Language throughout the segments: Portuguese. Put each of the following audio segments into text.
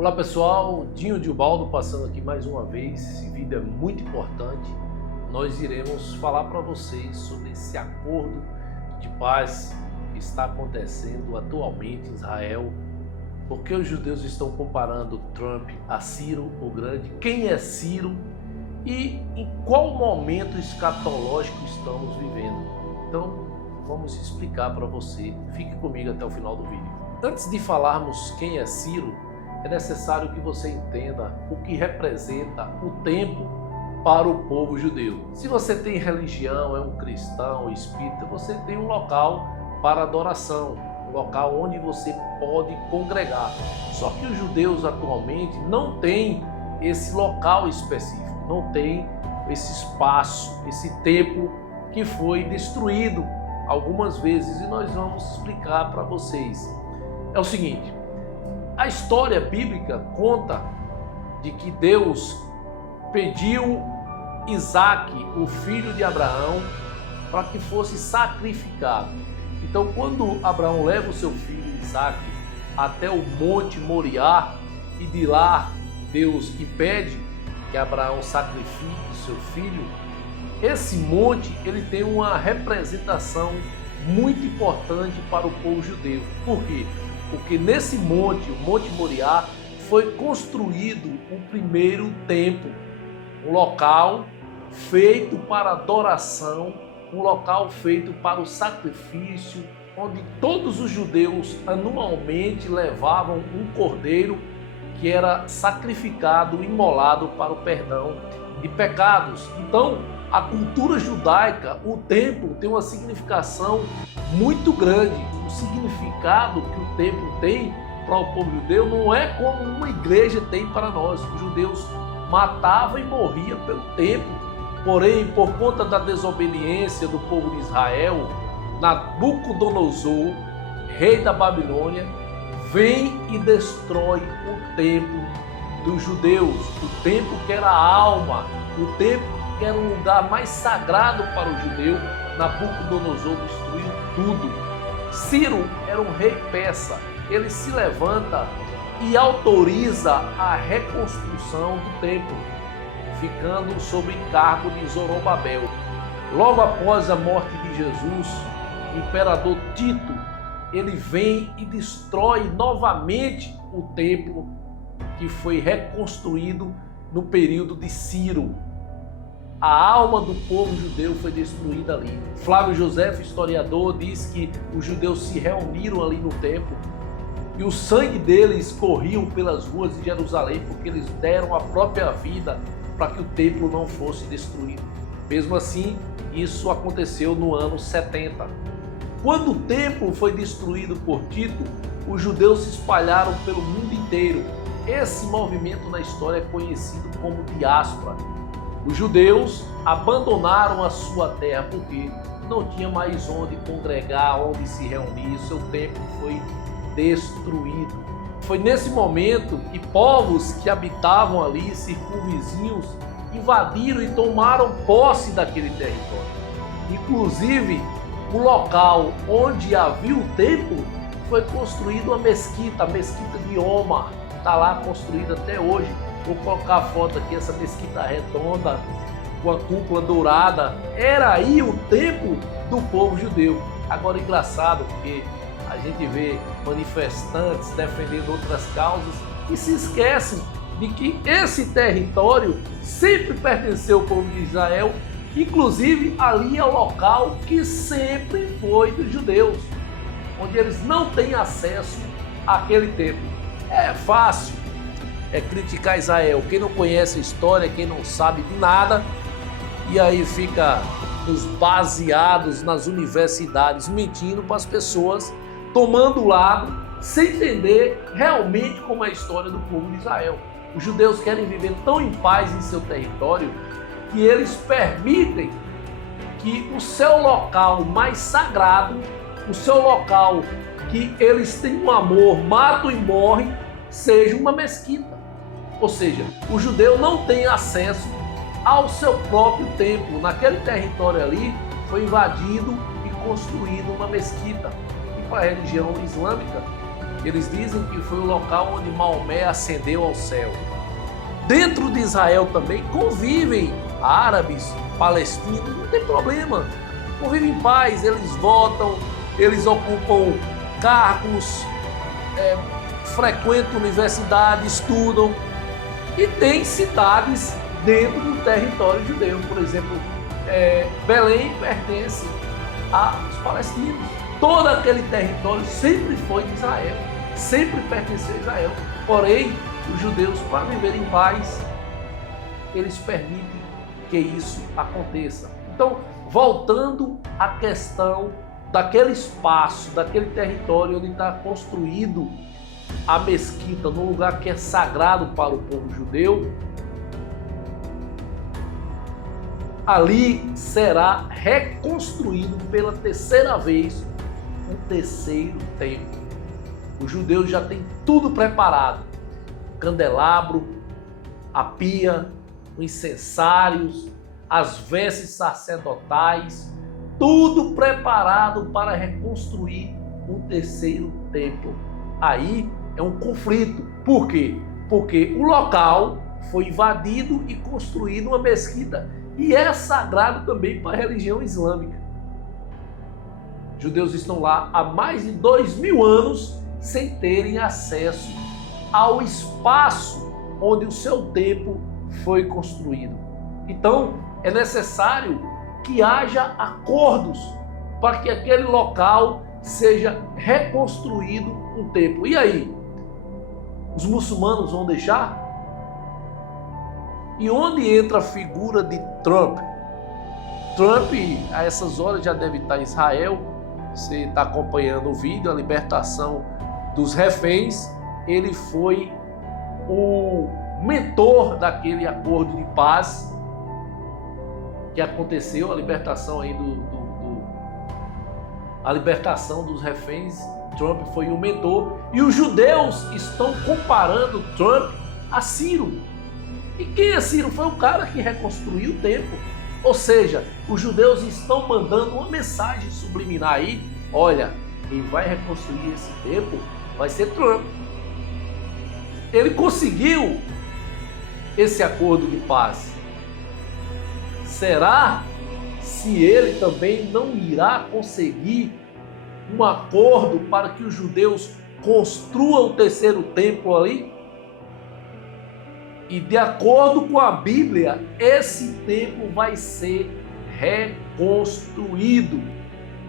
Olá pessoal, Dinho Diubaldo passando aqui mais uma vez. Esse vídeo é muito importante. Nós iremos falar para vocês sobre esse acordo de paz que está acontecendo atualmente em Israel. Porque os judeus estão comparando Trump a Ciro o Grande. Quem é Ciro e em qual momento escatológico estamos vivendo? Então vamos explicar para você. Fique comigo até o final do vídeo. Antes de falarmos quem é Ciro, é necessário que você entenda o que representa o templo para o povo judeu. Se você tem religião, é um cristão, espírita, você tem um local para adoração, um local onde você pode congregar. Só que os judeus atualmente não têm esse local específico, não tem esse espaço, esse templo que foi destruído algumas vezes e nós vamos explicar para vocês. É o seguinte, a história bíblica conta de que Deus pediu Isaque, o filho de Abraão, para que fosse sacrificado. Então, quando Abraão leva o seu filho Isaque até o Monte Moriá e de lá Deus lhe pede que Abraão sacrifique seu filho, esse monte ele tem uma representação muito importante para o povo judeu. Por quê? Porque nesse monte, o Monte Moriá, foi construído o primeiro templo, um local feito para adoração, um local feito para o sacrifício, onde todos os judeus anualmente levavam um cordeiro que era sacrificado, imolado para o perdão de pecados. Então, a cultura judaica, o templo tem uma significação muito grande. O significado que o templo tem para o povo judeu não é como uma igreja tem para nós. Os judeus matavam e morriam pelo templo. Porém, por conta da desobediência do povo de Israel, Nabucodonosor, rei da Babilônia, vem e destrói o templo dos judeus. O templo que era a alma, o templo que era um lugar mais sagrado para o judeu. Nabucodonosor destruiu tudo. Ciro era um rei persa. Ele se levanta e autoriza a reconstrução do templo, ficando sob encargo de Zorobabel. Logo após a morte de Jesus, o imperador Tito, ele vem e destrói novamente o templo que foi reconstruído no período de Ciro. A alma do povo judeu foi destruída ali. Flávio Josefo, historiador, diz que os judeus se reuniram ali no templo e o sangue deles corria pelas ruas de Jerusalém porque eles deram a própria vida para que o templo não fosse destruído. Mesmo assim, isso aconteceu no ano 70. Quando o templo foi destruído por Tito, os judeus se espalharam pelo mundo inteiro. Esse movimento na história é conhecido como diáspora. Os judeus abandonaram a sua terra porque não tinha mais onde congregar, onde se reunir, seu templo foi destruído. Foi nesse momento que povos que habitavam ali, circunvizinhos, invadiram e tomaram posse daquele território. Inclusive, o local onde havia o templo foi construída uma mesquita, a mesquita de Omar, está lá construída até hoje. Vou colocar a foto aqui, essa mesquita redonda, com a cúpula dourada. Era aí o templo do povo judeu. Agora, engraçado, porque a gente vê manifestantes defendendo outras causas e se esquecem de que esse território sempre pertenceu ao povo de Israel. Inclusive, ali é o local que sempre foi dos judeus, onde eles não têm acesso àquele templo. É fácil criticar Israel. Quem não conhece a história, quem não sabe de nada, e aí fica nos baseados nas universidades, mentindo para as pessoas, tomando lado, sem entender realmente como é a história do povo de Israel. Os judeus querem viver tão em paz em seu território que eles permitem que o seu local mais sagrado, o seu local que eles têm um amor, matam e morrem, seja uma mesquita. Ou seja, o judeu não tem acesso ao seu próprio templo. Naquele território ali foi invadido e construído uma mesquita. E para a religião islâmica, Eles dizem que foi o local onde Maomé ascendeu ao céu. Dentro de Israel também convivem árabes, palestinos, não tem problema. Convivem em paz, eles votam, eles ocupam cargos, frequentam universidade, estudam. E tem cidades dentro do território judeu. Por exemplo, Belém pertence aos palestinos. Todo aquele território sempre foi de Israel, sempre pertenceu a Israel. Porém, os judeus, para viver em paz, eles permitem que isso aconteça. Então, voltando à questão daquele espaço, daquele território onde está construído a mesquita, num lugar que é sagrado para o povo judeu, ali será reconstruído pela terceira vez um terceiro templo. Os judeus já têm tudo preparado: candelabro, a pia, os incensários, as vestes sacerdotais, tudo preparado para reconstruir um terceiro templo. Aí é um conflito. Por quê? Porque o local foi invadido e construído uma mesquita e é sagrado também para a religião islâmica. Os judeus estão lá há mais de 2000 anos sem terem acesso ao espaço onde o seu templo foi construído. Então, é necessário que haja acordos para que aquele local seja reconstruído um templo. E aí? Os muçulmanos vão deixar? E onde entra a figura de Trump? Trump, a essas horas, já deve estar em Israel. Você está acompanhando o vídeo, a libertação dos reféns. Ele foi o mentor daquele acordo de paz que aconteceu, a libertação aí a libertação dos reféns. Trump foi o mentor e os judeus estão comparando Trump a Ciro. E quem é Ciro? Foi o cara que reconstruiu o templo. Ou seja, os judeus estão mandando uma mensagem subliminar aí: olha, quem vai reconstruir esse templo vai ser Trump. Ele conseguiu esse acordo de paz. Será se ele também não irá conseguir um acordo para que os judeus construam o terceiro templo ali? E de acordo com a Bíblia, esse templo vai ser reconstruído.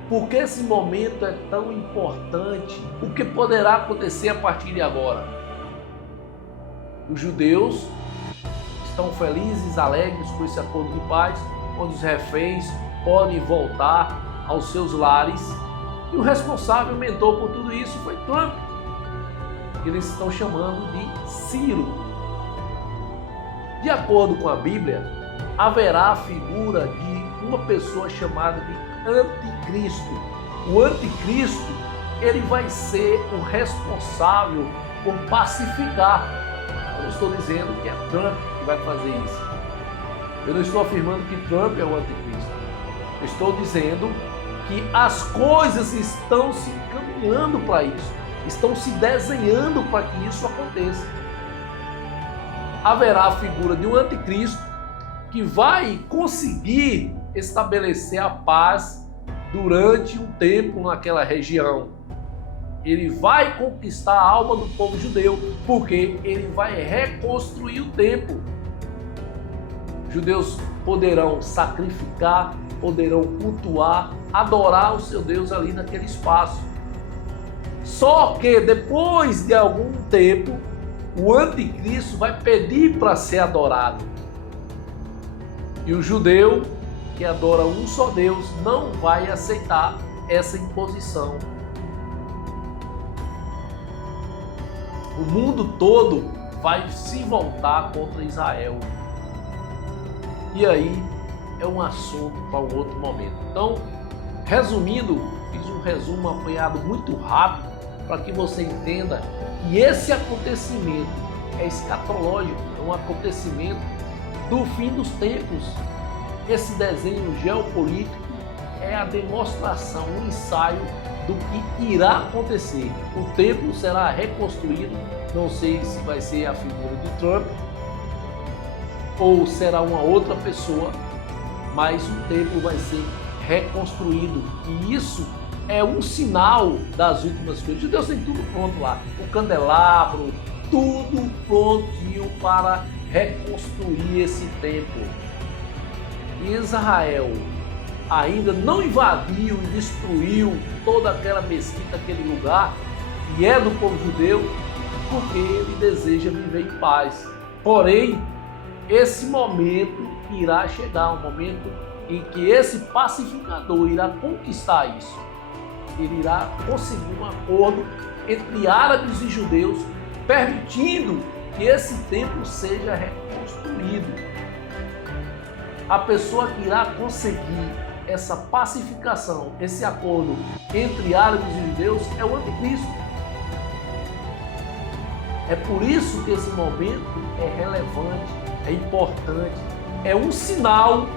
Por que esse momento é tão importante? O que poderá acontecer a partir de agora? Os judeus estão felizes, alegres com esse acordo de paz, onde os reféns podem voltar aos seus lares. E o responsável, o mentor por tudo isso foi Trump. Eles estão chamando de Ciro. De acordo com a Bíblia, haverá a figura de uma pessoa chamada de Anticristo. O Anticristo, ele vai ser o responsável por pacificar. Eu não estou dizendo que é Trump que vai fazer isso. Eu não estou afirmando que Trump é o Anticristo. Eu estou dizendo que as coisas estão se encaminhando para isso, estão se desenhando para que isso aconteça. Haverá a figura de um anticristo que vai conseguir estabelecer a paz durante um tempo naquela região. Ele vai conquistar a alma do povo judeu, porque ele vai reconstruir o templo. Os judeus poderão sacrificar, poderão cultuar, adorar o seu Deus ali naquele espaço. Só que depois de algum tempo, o anticristo vai pedir para ser adorado. E o judeu que adora um só Deus não vai aceitar essa imposição. O mundo todo vai se voltar contra Israel. E aí é um assunto para um outro momento. Então, resumindo, fiz um resumo apanhado muito rápido para que você entenda que esse acontecimento é escatológico, é um acontecimento do fim dos tempos. Esse desenho geopolítico é a demonstração, um ensaio do que irá acontecer. O templo será reconstruído, não sei se vai ser a figura de Trump ou será uma outra pessoa, mas o templo vai ser reconstruído. E isso é um sinal das últimas coisas. Deus tem tudo pronto lá, o candelabro, tudo prontinho para reconstruir esse templo. Israel ainda não invadiu e destruiu toda aquela mesquita, aquele lugar, e é do povo judeu, porque ele deseja viver em paz. Porém, esse momento irá chegar, um momento em que esse pacificador irá conquistar isso. Ele irá conseguir um acordo entre árabes e judeus, permitindo que esse templo seja reconstruído. A pessoa que irá conseguir essa pacificação, esse acordo entre árabes e judeus é o anticristo. É por isso que esse momento é relevante, é importante, é um sinal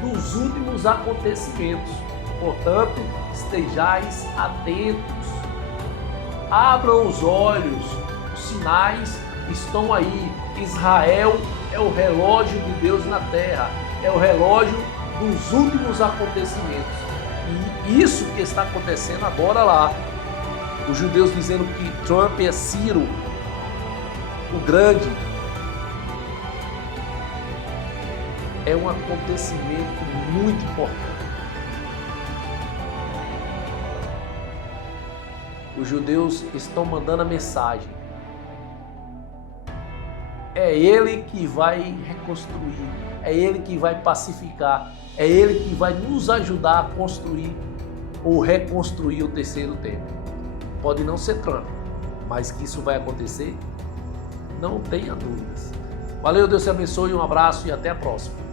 dos últimos acontecimentos. Portanto, estejais atentos, abram os olhos, os sinais estão aí. Israel é o relógio de Deus na terra, é o relógio dos últimos acontecimentos. E isso que está acontecendo agora lá, os judeus dizendo que Trump é Ciro, o grande, é um acontecimento muito importante. Os judeus estão mandando a mensagem. É ele que vai reconstruir, é ele que vai pacificar, é ele que vai nos ajudar a construir ou reconstruir o terceiro templo. Pode não ser Trump, mas que isso vai acontecer, não tenha dúvidas. Valeu, Deus te abençoe, um abraço e até a próxima.